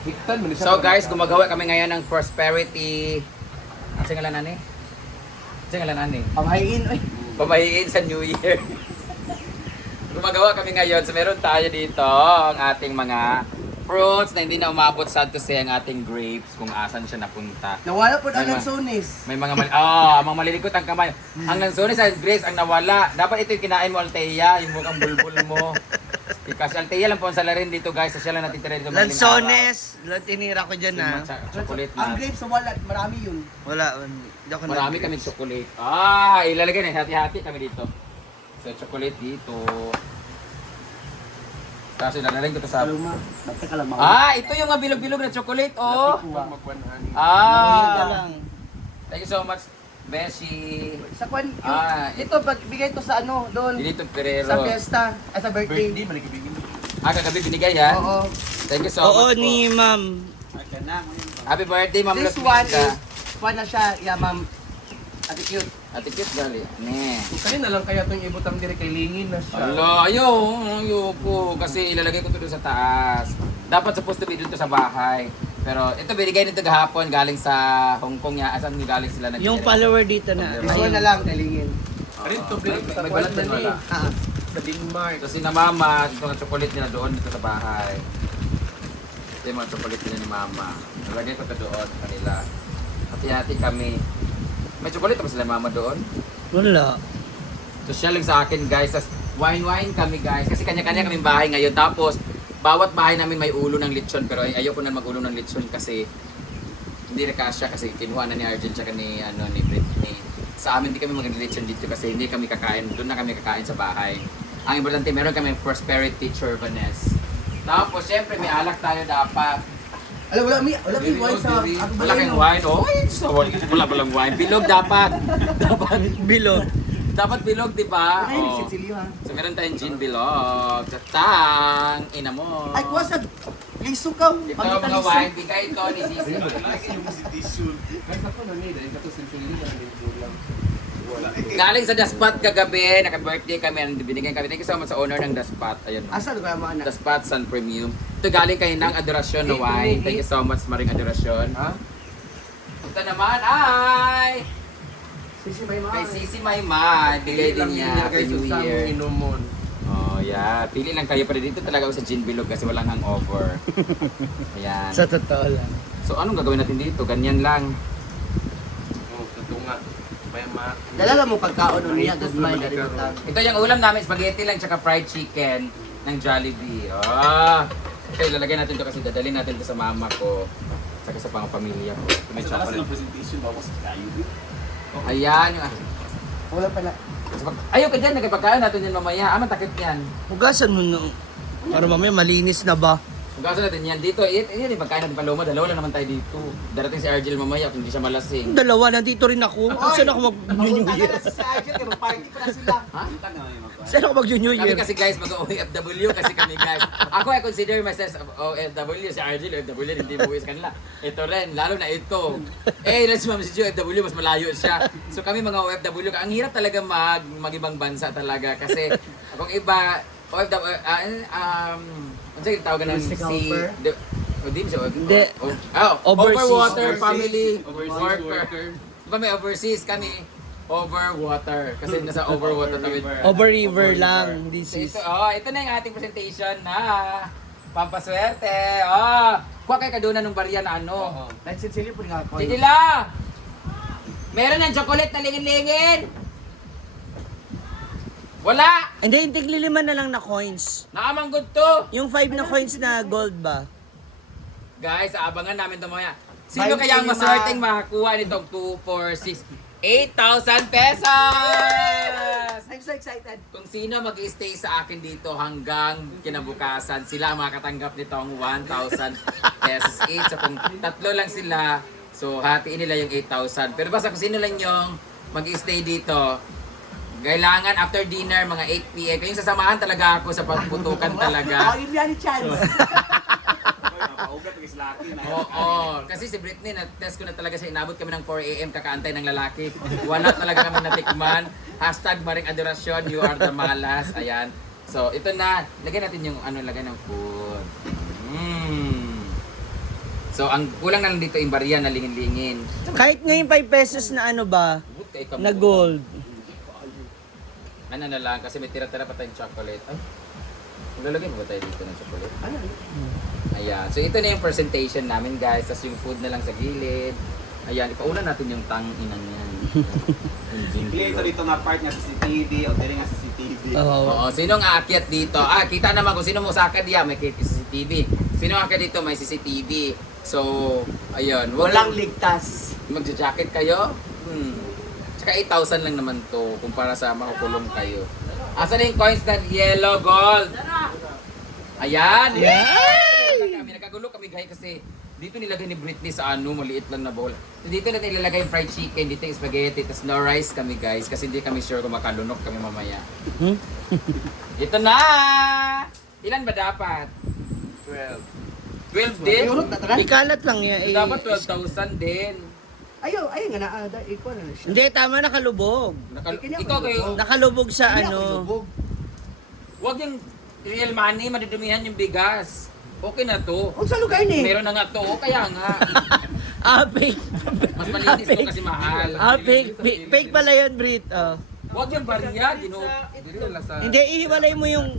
Hiktan mo siya. So guys, gumagawa kami ngayon ng prosperity. Ang singalan nani? Singalan nani? Pamahiin, oy. Pamahiin sa New Year. Gumagawa kami ngayon. So meron tayo dito ang ating mga fruits na hindi na umabot sa to say ang ating grapes kung asan siya napunta. Nawala po ang May lansones. May mga mga malilikot ang kamay. Ang lansones sa grapes ang nawala. Dapat ito yung kinain mo, Althea, yung mukhang bulbul mo. Kasi Althea lang po ang salarin dito guys. Siya lang natitira dito. Lansones. Tinira ko dyan ha. Chocolate Ang na. grapes nawala, marami yun. Wala. Hindi ako Marami nag- kami chocolate. Ilalagay na hati-hati kami dito. So chocolate dito. Tapos ilalagay ko to sa... Kaluma. Nagtakalamang. Ito yung mga bilog-bilog na chocolate, oh. Pamahiin ka lang. Thank you so much, Beshi. Sa kwan, yung, Ito, ito, pagbigay to sa ano, doon. Dito Ferrero. Sa fiesta, sa birthday. Birthday, maligibigin. Kagabi binigay ha. Oo. Thank you so Oo much po. ni ma'am. Happy birthday, Ma'am This Luz one Pinta. is, kwan na siya, yeah, ma'am. Ate cute. Ate cute gali. Ne. Kanina lang kaya itong ibutang dire kay Lingin na siya. Alo, ayoko. Kasi ilalagay ko to doon sa taas. Dapat supposed to be dito sa bahay. Pero ito binigay nito gahapon galing sa Hong Kong ya. Asan galing sila na Yung follower dito na. This one na lang, kalingin. Ano ito, Blake? Sa May kwan balat na na wala. Sa Denmark. So si na mama, ito mga chocolate nila doon dito sa bahay. Ito yung mga chocolate nila ni mama. Nalagay ko ito doon sa kanila. Hati-hati kami. May chocolate ba sila mama doon? Wala. So siya lang sa akin guys. Tas wine kami guys. Kasi kanya-kanya kaming bahay ngayon. Tapos bawat bahay namin may ulo ng lechon. Pero ayoko na mag-ulo ng lechon kasi hindi na kasya kasi kinuha na ni Arjun tsaka ni, ni Britney. Sa amin hindi kami mag-lechon dito kasi hindi kami kakain. Doon na kami kakain sa bahay. Ang importante meron kami prosperity churvanes. Tapos syempre may alak tayo dapat. Alam, wala may wine sa... Wala kayong wine. Oh, wala palang wine. Bilog dapat. Bilog. Dapat bilog, di ba? Ay, Oh. sitsili ha. So meron tayong gin bilog. Tatang! Ina mo. Ay, kuha sa... Liso ka. Ito Pangita mga liso. wine. Bigay ito ni Sisi. Kahit ako na nila, ito sinsulin na lang. Galing sa The Spot kagabi. Naka-birthday kami. Binigyan kami. Thank you so much sa owner ng The Spot. Ayun. Asa lugar mo, anak? The Spot Sun Premium. Ito galing kayo ng Adorasyon na wine. Thank you so much, Maring Adorasyon. Ha? Ito naman ay Sisi may mga. kay Sisi Mayman. Bigay din niya. Happy New Year. Inumon. Oh, yeah. Pili lang kayo. Pero dito talaga ako sa gin bilog kasi walang hangover. Ayan. Sa totoo lang. So, anong gagawin natin dito? Ganyan lang. Oh, ito nga. May Dala mo pagkaon o niya, gagmay na rin ito. Ito yung ulam namin, spaghetti lang tsaka fried chicken ng Jollibee. Okay, lalagyan natin ito kasi dadalhin natin ito sa mama ko. Tsaka sa pamilya ko. Ito may chocolate. presentation, bawas kayo. Ayan yung... Wala pala. Ayaw ka dyan, nagkipagkain natin yan mamaya. Takit yan. Hugasan mo na. Para mamaya malinis na ba? Hugasan natin yan dito. Yan yung pagkain natin paloma. Dalawa lang naman tayo dito. Darating si Argel mamaya kung hindi siya malasing. Dalawa, nandito rin ako. Saan ako mag-New Papunta Year? na sa Argel, kaya mag-party pa na sila. Ha? Saan ako mag-New Kami Year? kasi guys, mag-OFW kasi kami guys. Ako I consider myself OFW. Si Argel, OFW, hindi buwi sa kanila. Ito rin, lalo na ito. Let's ma'am si OFW, mas malayo siya. So kami mga OFW, ang hirap talaga mag-ibang bansa talaga. Kasi kung iba, OFW, ano sa'yo tawag ng Domestic si... helper? Hindi siya Hindi. overwater Overseas. family Overseas worker. worker. Diba may overseas kami? Overwater. Kasi nasa overwater kami. Over river lang. This So is... ito na yung ating presentation na pampaswerte. Kuha kayo kaduna ng barya na ano. Like sitsili po nga ako. Sige la! Meron ng chocolate na lingin-lingin! Wala! Hindi, yung tigliliman na lang na coins. Nakamanggod to! Yung 5 na coins na gold ba? Guys, abangan namin ito mamaya. Sino Bye, kaya ang Lima. maswerteng makakuha nitong 2, 4, 6, 8,000 pesos! I'm so excited. Kung sino mag-stay sa akin dito hanggang kinabukasan, sila makakatanggap nitong 1,000 pesos each. So kung tatlo lang sila, so hatiin nila yung 8,000. Pero basta kung sino lang yung mag-stay dito, kailangan after dinner, mga 8 p.m. Kaya yung sasamahan talaga ako sa pagputukan talaga. Yun yan ni Chance. Oo, kasi si Britney, na-test ko na talaga siya, inabot kami ng 4 a.m. kakaantay ng lalaki. Wala talaga kami natikman. Hashtag Maring Adorasyon, you are the malas. Ayan. So, ito na. Lagyan natin yung lagay ng food. So ang kulang na lang dito yung barya na lingin-lingin. Kahit ngayon 5 pesos na ano ba, na gold. Ano na lang, kasi may tira-tira pa tayong chocolate. Ay, maglalagay mo ba tayo dito ng chocolate? Ano? Ayan. So ito na yung presentation namin guys. Tapos yung food na lang sa gilid. Ayan, ipauna natin yung tang-inang yan. Hindi ito dito nga part nga CCTV o dili nga CCTV. Oo, sino ang aakyat dito? Kita naman kung sino mo sakad diyan, may CCTV. Sino ang aakyat dito, may CCTV. So, ayun. Walang ligtas. Magja-jacket kayo? Tsaka 8,000 lang naman to kumpara sa makukulong kayo. Asan na yung coins na yellow, gold? Ayan! Yay! Kami nagkagulo kami guys kasi dito nilagay ni Britney sa maliit lang na bowl. So, dito natin ilalagay yung fried chicken, dito yung spaghetti, tapos no rice kami guys kasi hindi kami sure kung makalunok kami mamaya. Ito na! Ilan ba dapat? 12 din? Urot na tara. Ikalat lang yan. So, dapat 12,000 din. Ayaw na. Ikaw na siya. Hindi, tama nakalubog. Ikaw kayo, Nakalubog sa Hindi ako ano. lubog. wag yung real money, madidumihan yung bigas. Okay na to. Huwag sa lugar ni. Meron na nga to, kaya nga. Fake. Mas malinis to kasi mahal. Fake pala yun, Brit. Oh. Wag yung barya, dili lang sa Hindi, ihiwalay mo yung...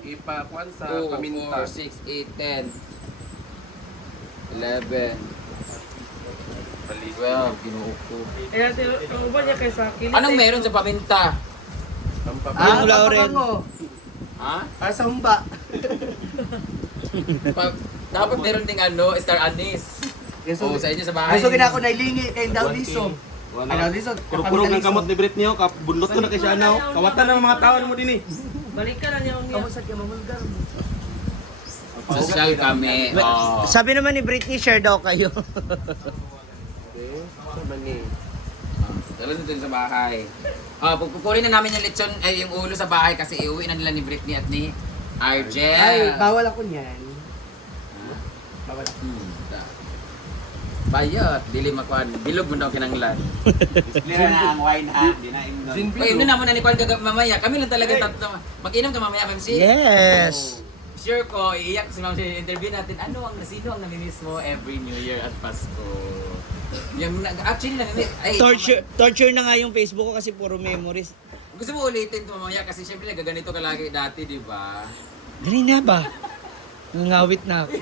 Ipakuan sa 2, paminta. 4, 6, 8, 10, 11, 12, ginuo ko. Anong meron sa paminta? Yung Lauren. papabango. Ha? Para sa humba. Dapat meron ding star anise. Yeso, Sa inyo sa bahay. Yeso ginako na ilingi kay Daw Liso. Ay, Daw Liso. Kurkurong ng kamot ni Britney o kabundot ko na kay siya now. Kawatan na ng mga tao mo din eh. Kamusta ka mamulgar mo? Social kami. Oh. Sabi naman ni Britney, share daw kayo. Dala nito sa bahay. Pagkukunin na namin yung lechon, yung ulo sa bahay kasi iuwi na nila ni Britney at ni Argel. Ay, bawal ako niyan. Bawal ako. Bayot, dili makuan. Bilog mo daw kinanglan. Display na ang wine ha. Di na imnon. Inom na muna ni Kwan mamaya. Kami lang talaga tatlo. Mag-inom ka mamaya, Ma'am Si. Yes. Sure ko, iiyak si Ma'am Si. Interview natin, sino ang namimiss mo every New Year at Pasko? Yung, actually, Torture na nga yung Facebook ko kasi puro memories. gusto mo ulitin ito mamaya kasi syempre nagaganito ka lagi dati, di ba? Dali na ba? Nangawit na ako.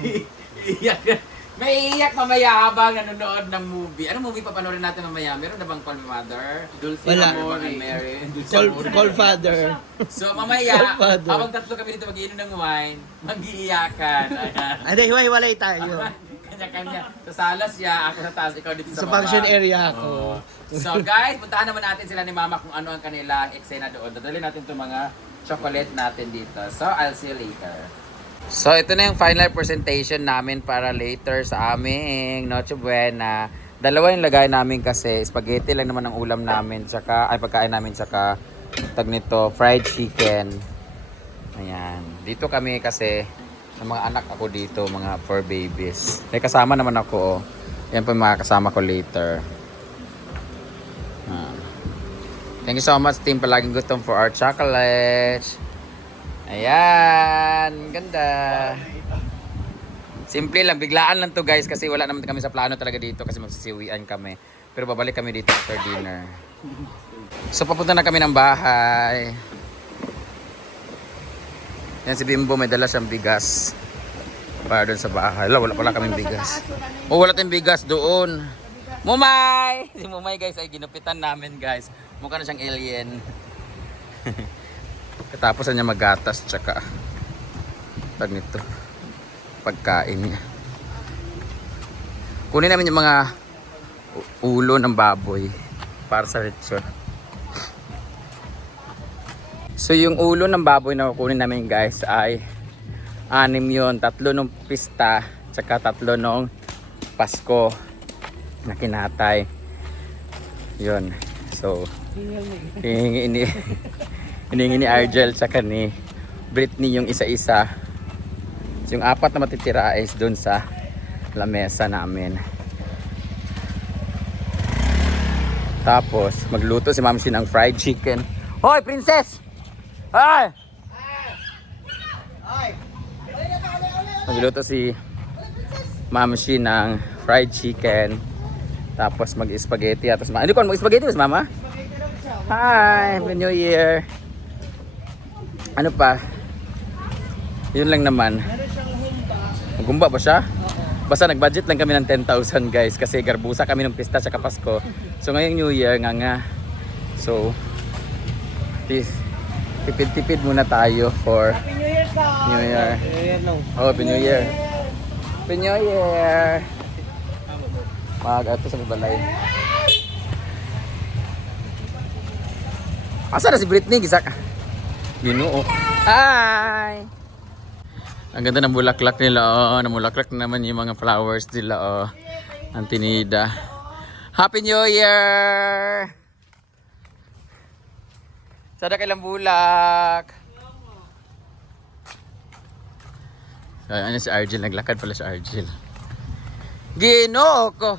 Iiyak ka. May iiyak mamaya habang nanonood ng movie. Anong movie papanoorin natin mamaya? Meron na bang Call Me Mother? Wala. Mary. Call father. So mamaya, Call Father. habang tatlo kami dito mag-iinom ng wine, mag-iiyakan. Ayan. Hindi, hiwa-hiwalay tayo. Kanya-kanya. Sa sala siya, ako sa taas, ikaw dito sa Sa baba. function area ako. So guys, puntahan naman natin sila ni Mama kung ano ang kanilang eksena doon. Dadali natin itong mga chocolate natin dito. So I'll see you later. So ito na yung final presentation namin para later sa aming Noche Buena. Dalawa yung lagay namin kasi spaghetti lang naman ang ulam namin, tsaka pagkain namin, tsaka tag nito fried chicken. Ayan. Dito kami kasi ng mga anak ako dito, mga 4 babies. May kasama naman ako. Yan po yung mga kasama ko later. Thank you so much team, palaging gutom for our chocolate. Ayan, ganda. Simple lang, biglaan lang to guys kasi wala naman kami sa plano talaga dito kasi magsisiwian kami. Pero babalik kami dito after dinner. So papunta na kami ng bahay. Yan si Bimbo, may dala siyang bigas para doon sa bahay. Wala pala kaming bigas. Wala tayong bigas doon. Mumay! Si Mumay guys ay ginupitan namin guys. Mukha na siyang alien. Katapos na niya magatas tsaka tag nito pagkain niya. Kunin namin yung mga ulo ng baboy para sa lechon. So yung ulo ng baboy na kukunin namin guys ay 6 yun. 3 nung pista tsaka 3 nung Pasko na kinatay. Yun. So hiningi ni Argel tsaka ni Britney yung isa-isa. Yung 4 na matitira is dun sa lamesa namin. Tapos magluto si Ma'am Shin ng fried chicken. Hoy, princess! Ay! Magluto si mamshi ng fried chicken. Tapos mag-spaghetti. Tapos hindi ko mag-spaghetti, mama? Hi! Happy New Year! Ano pa? Yun lang naman. Magumba ba siya? Basta nag-budget lang kami ng 10,000 guys kasi garbusa kami ng pista sa Pasko. So ngayong New Year nga. So tipid-tipid muna tayo for Happy New Year, Carl! New Year. no. Oh, Happy New Year. Happy New Year. Mag-ato sa balay. Asa na si Britney? Gisak. Ginoo. Hi! Ang ganda ng bulaklak nila, oh. Namulaklak na naman yung mga flowers nila, oh. Ang tinida. Happy New Year! Sada kailang bulak. Ay, ano si Argel? Naglakad pala si Argel. Ginoo ko!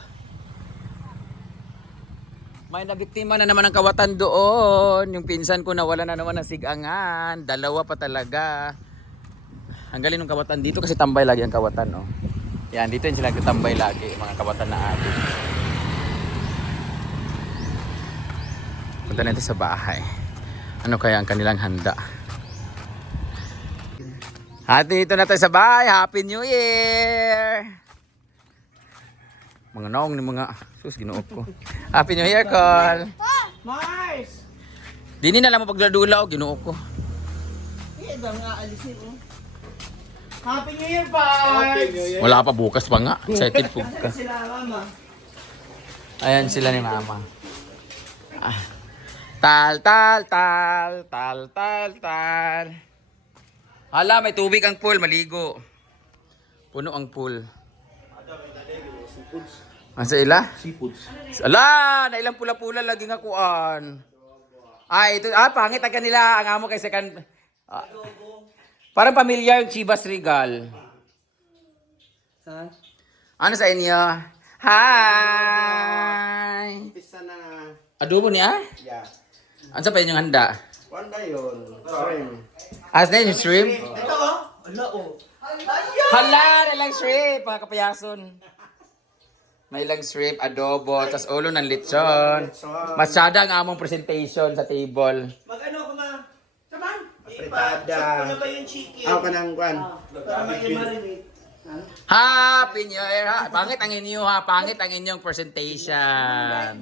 May nabiktima na naman ng kawatan doon. Yung pinsan ko nawala na naman ng sigangan. Dalawa pa talaga. Ang galing ng kawatan dito kasi tambay lagi ang kawatan, no? Yan, dito yung sila tambay lagi, mga kawatan na atin. Punta natin sa bahay. Ano kaya ang kanilang handa? At dito na tayo sa bahay. Happy New Year! Mga naong ni mga sus, ginuot ko. Happy New Year, Col! Mars! Dini na lang mo pagdadula o ginuot ko. Hindi ba nga alisin, oh? Happy New Year, Mars! Wala pa bukas pa nga. Excited po ka. Nasaan sila, Mama? Ayan sila ni Mama. Ah. Tal, tal, tal, tal, tal, tal. Hala, may tubig ang pool, maligo. Puno ang pool. Asa ila? Seafoods. Ala, na ilang pula-pula lagi nga kuan. Ito, pangit ang kanila. Ang amo kay second. Parang pamilyar yung Chivas Regal. Saan? Ano sa inyo? Hi! Pista na. Adobo niya? Yeah. Ano sa pa inyong handa? Wanda yun. Shrimp. As na yung shrimp? Ito, oh. Ala, oh. Hala, na lang shrimp, mga kapayason. May lang shrimp, adobo, tas ulo ng lechon. Masyada ang among presentation sa table. Mag-ano ko, ma? Saman? Fritada. Ano ba yung chicken? Ako ka ng kwan. Para ma-marinate. Happy New Year, ha? Pangit ang inyo, ha? Pangit ang inyong presentation.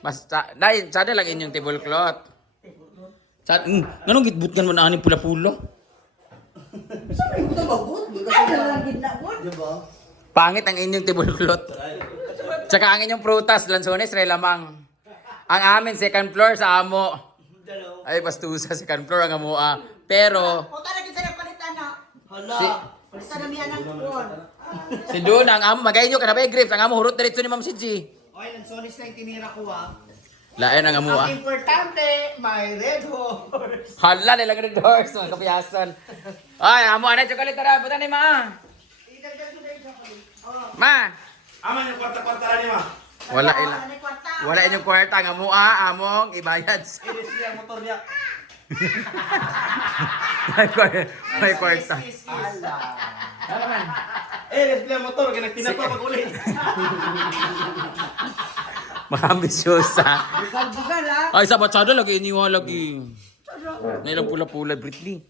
Mas, dahil, sada lang inyong tablecloth. Anong gitbutkan mo na aning pula-pulo? Pangit ang inyong tablecloth. Tsaka ang inyong prutas, lansones, relamang. Ang amin, second floor sa amo. Ay, bastusa, second floor ang amo. Pero, Punta na kita ng palitan na. Hala. Palitan na miyan ng kuwan. si Duna, ang amo, magayin nyo ka na ba, Griff? Ang amo, hurot diretso ni Ma'am si G. Okay, nagsonis na yung tinira ko, ah. Lain ang amo, Ang importante, may red horse. Hala, nilang red horse, mga kapiyasan. Ay, amo, anay, chocolate, tara, buta ni Ma. Ma! Aman yung kwarta-kwarta rin ma. Wala ila. Wala inyong kwarta, ang amo, among ibayad. Iris niya ang motor niya. May kwarta. Iris niya ang motor, kaya nagtinapa mag-ulit. Mga ambisyosa. Bugal-bugal ha. Ay, sa batsada lagi, iniwa lagi. Nailang pula-pula, Britney.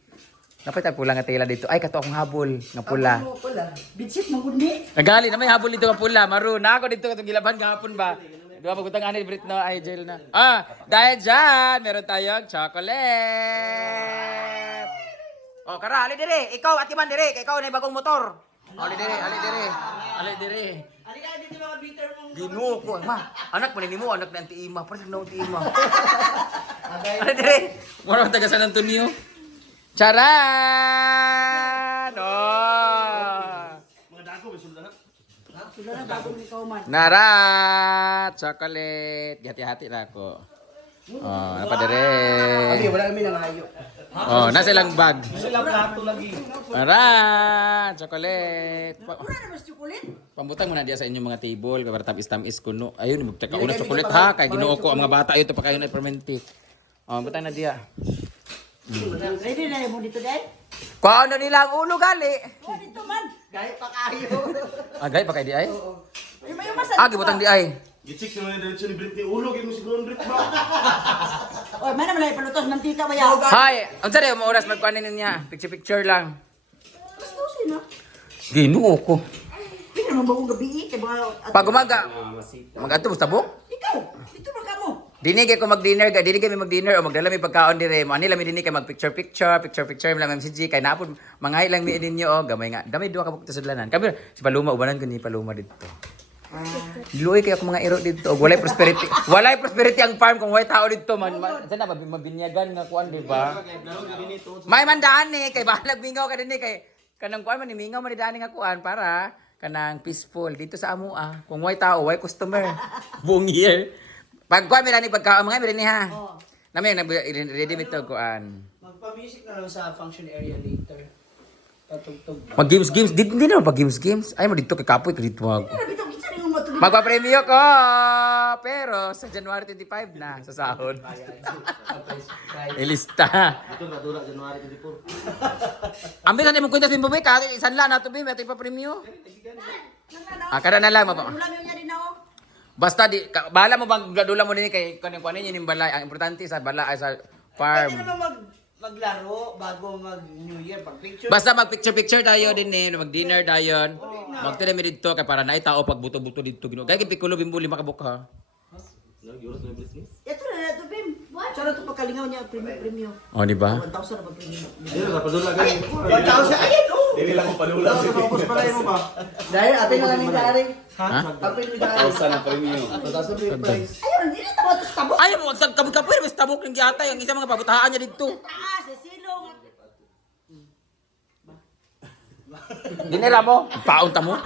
Napay tayo pula nga tela dito. Ay, kato akong habol nga pula. Ano pala? Bitsit mo guni. Nagali na may habol dito nga pula. Maroon na ako dito katong gilaban kahapon ba. Di ba pagutang anil Brit no? Ay, gel na. Dahil dyan, meron tayong chocolate. Oh, kara, ali dire. Ikaw, atiman dire. Kaya ikaw na yung bagong motor. Ali dire, ali dire. Ali dire. Halika dito mga bitter mong... Ginoo ko, ma. Anak mo mo, anak na Auntie Ima. Parang na Auntie Ima. Ali dire. Mura taga San Antonio. Charan! Oh! Mga dago, may sulda na. Sila na bagong ikaw man. Nara! Chocolate! Hati-hati na ako. Oh, napadere. Kami, wala kami nang hayo. Oh, nasa ilang bag. Sila plato lagi. Nara! Chocolate! Wala na mas chocolate. Pambutang mo na diya sa inyong mga table. Para tamis-tamis ko, no? Ayun, magtaka una chocolate ha. Kaya ginuo ko ang mga bata. Ayun, ito pa kayo na fermented. Oh, butang na diya. Ready na mo dito, Dad? Kuha na nila ang ulo gali. Oh, dito man. Gaya pa kayo. Agay pa kay di ay. Yung masa. Gibutang di ay. Gichik naman yung diretso ni Britney. Ulo, kayo mo siguro ang Brit ba? Oh, man naman ay palutos mantika ba ya? Hi, unsa day mo oras magkuanin niya? Picture lang. Gusto sino? Ginuo ko. Hindi naman bagong gabi kay mga Pag umaga, mag-ato mo tabok? Ikaw, dito ba ka mo? Dinig ko mag-dinner, dinig kami mag-dinner o magdala mi pagkaon dire. Mo ani lang mi dinig kay mag-picture lang mi si G kay napon mangay lang mi ninyo oh, gamay nga. Gamay duha ka bukto sa sudlanan. Kami si Paluma ubanan ko ni Paluma dito. Luoy kay ako mga iro dito. Og walay prosperity. Walay prosperity ang farm kung way tao dito man. Sana mabinyagan nga kuan di ba? May mandaan ni kay balag mingaw ka dinhi kay kanang kuan man ni mingaw man ni dani nga kuan para kanang peaceful dito sa amua. Kung way tao, way customer. Buong year. Pag kuan mi ni pagkaon mga mi ha. Oh. Nami ready mi to kuan. Magpa-music na lang sa function area later. Tatugtog. Mag games di na pag games. Ay mo dito kay kapoy ka dito wag. Pero bitaw kinsa ning mo tuloy. Magpa-premyo ko. Pero sa January 25 na sa sahod. Ilista. Ito na, dura, January 24. Ambil na mo kunta simbo ka sanla na to bi may pa-premyo. Kada na lang mapa. Ulam niya din ako. Basta di bahala mo bang dula mo din kay kaning kuan niya ning balay. Ang importante sa balay sa farm. Pwede naman maglaro bago mag-New Year. Pag picture. Basta mag-picture tayo din mag-dinner dayon. Magtira mi dito kay para naay tao pag buto-buto dito gino. Kay pikulo bimbuli makabuk ha. Ito na to Bim. Tsara to pagkalingaw niya premium. Oh, di ba? 1,000 na ba premium? Ayun, napadula ganyan. 1,000. Ayun, oh. Hindi lang ko padula. Tapos pala mo ba? Dahil ating lang ni Dari. Ha? Apil ni Dari. 1,000 ang premium. 1,000 price. Ayun, hindi na tawag to tabok. Ay mo kabut-kabut mas tabok ning giatay ang isa mga pabutahan niya dito. Taas, silong. Dinera mo, paon ta mo.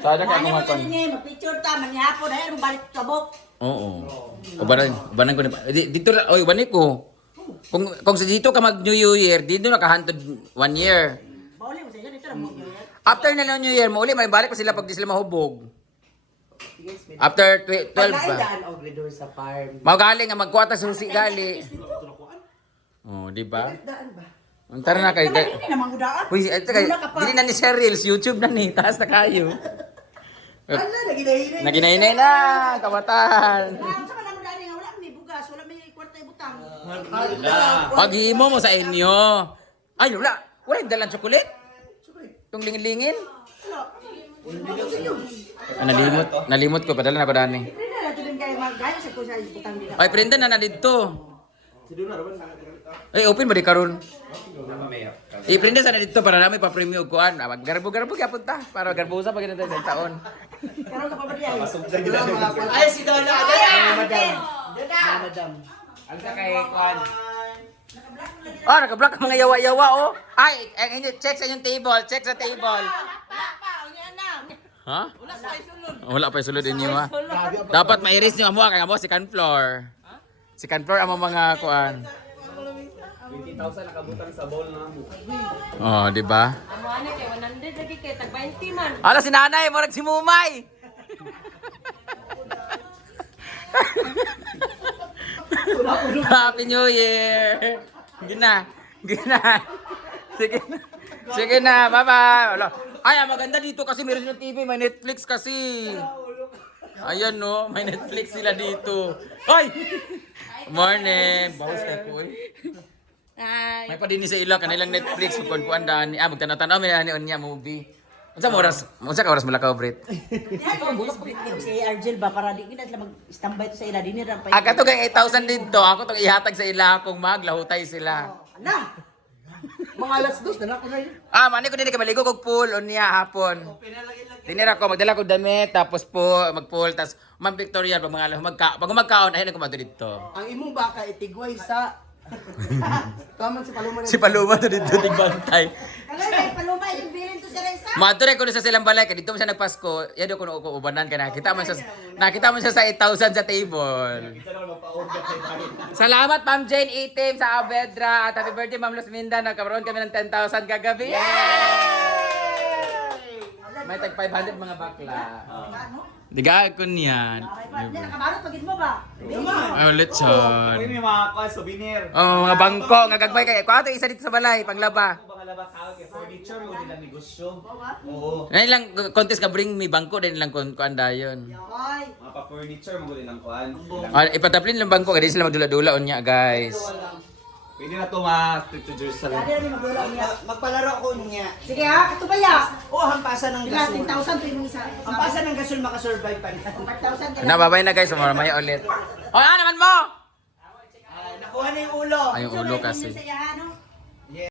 Sada ka Ano mga mo kon. yan mag-picture ta, manyapo, dahil mo balik tabok. Oo. Ubanan ko na. Dito oy bani ko. Kung sa dito ka mag New Year, dito nakahantod 1 year. Bauli mo sa dito na mo. After na New Year mo uli may balik pa sila pag di sila mahubog. After 12 ba? Pagkaidaan og redor sa farm. Mao gali nga magkuwata susi gali. Oh, di ba? Daan ba? Tara na kay. Hindi naman udaan. Uy, ito kay. Dili na ni share reels, YouTube na ni, taas na kayo. Ala, naginahinay. Naginainay na, kabatan. Sa kanang udaan nga wala may bugas, wala may kwarta ibutang. Paghimo mo sa inyo. Ay, wala. Wala yung dalang chocolate. Yung lingin-lingin. Nalimot ko, padala na ko dani. Hindi na lang din kayo mag-gaya sa kusa ibutang nila. Ay, prenda na dito. Ay, open ba di karon? Prenda sana dito para namin pa-premium kuan. Maggarbo-garbo gyapon ta para garbusa pag ganito sa taon. Karon ka pa ba diay? Ay, si Donna. Madam. Madam. Ang sa kay kuan. Oh, naka-block ang mga yawa-yawa oh. Ay, check sa inyong table, check sa table. Ha? Wala pa isulod inyo ha. Dapat ma-erase niyo amo kay amo second floor. Second floor amo mga kuan. 20,000 nakabutang sa bowl na mo. Oh, di ba? Amo ana kay 100 lagi kay tag 20 man. Ala si nanay, mo si Mumay. Happy New Year. Gina. Sige na. Sige na, bye-bye. Wala. Ay, maganda dito kasi meron yung TV, may Netflix kasi. Ayan no, may Netflix sila dito. Ay! Morning. Bawas ka po eh. May pa din sa ila kanilang Netflix kung kuan daan ni magtanaw-tanaw mi ani niya movie. Unsa ka oras malakaw Brit? Si Argel ba para di gina sila mag-standby to sa ila dinner pa. Kato kay 8,000 dito, ako tong ihatag sa ila kung maglahutay sila. Ana. Mga alas 2 na ako na yun. Mani ko dili ka maligo kog pool unya hapon. Tinira ko magdala ko damit tapos po mag-pool tas Ma'am Victoria pag pag magkaon ayun ko madto dito. Ang imong baka itigway sa Kaman si Paloma. Si Paloma to dito tigbantay. Ano kay paluma yung bilin to sa Reza? Madure ko na sa silang balay kay dito man siya nagpasko. Yado ko no ubanan ka nakita man siya sa 8,000 sa table. Salamat Ma'am Jane Itim sa Avedra at happy birthday Ma'am Luz Minda. Nagkaroon kami ng 10,000 kagabi. May tag 500 mga bakla. Ano? Digaan ko niyan. Okay pa. Hindi, nakabalot pagid mo ba? Oh, lechon. Uy, may mga souvenir. Oh, mga bangko, nga gagbay kay. Kuha to isa dito sa balay, panglaba. Mga labas tawag kay furniture, mo nilang negosyo. Oo. Ngayon lang contest ka bring me bangko din lang kuan dayon. Yoy. Mga pa-furniture, mo nilang kuhan. Ipataplin lang bangko kay di sila magdula-dula unya, guys. Pwede na ito mga Jerusalem. Dali namin magdula niya. Magpalaro ko niya. Sige ha, ito ba ya? Oh, hampasan ng Diba, gasol. 10,000 to yung isa. Hampasan ng gasol makasurvive pa niya. 5,000 Na babay na guys, mamaya ulit. Oh, ano naman mo? Nakuha na yung ulo. Ay, yung ulo kasi. Sa iya, ano?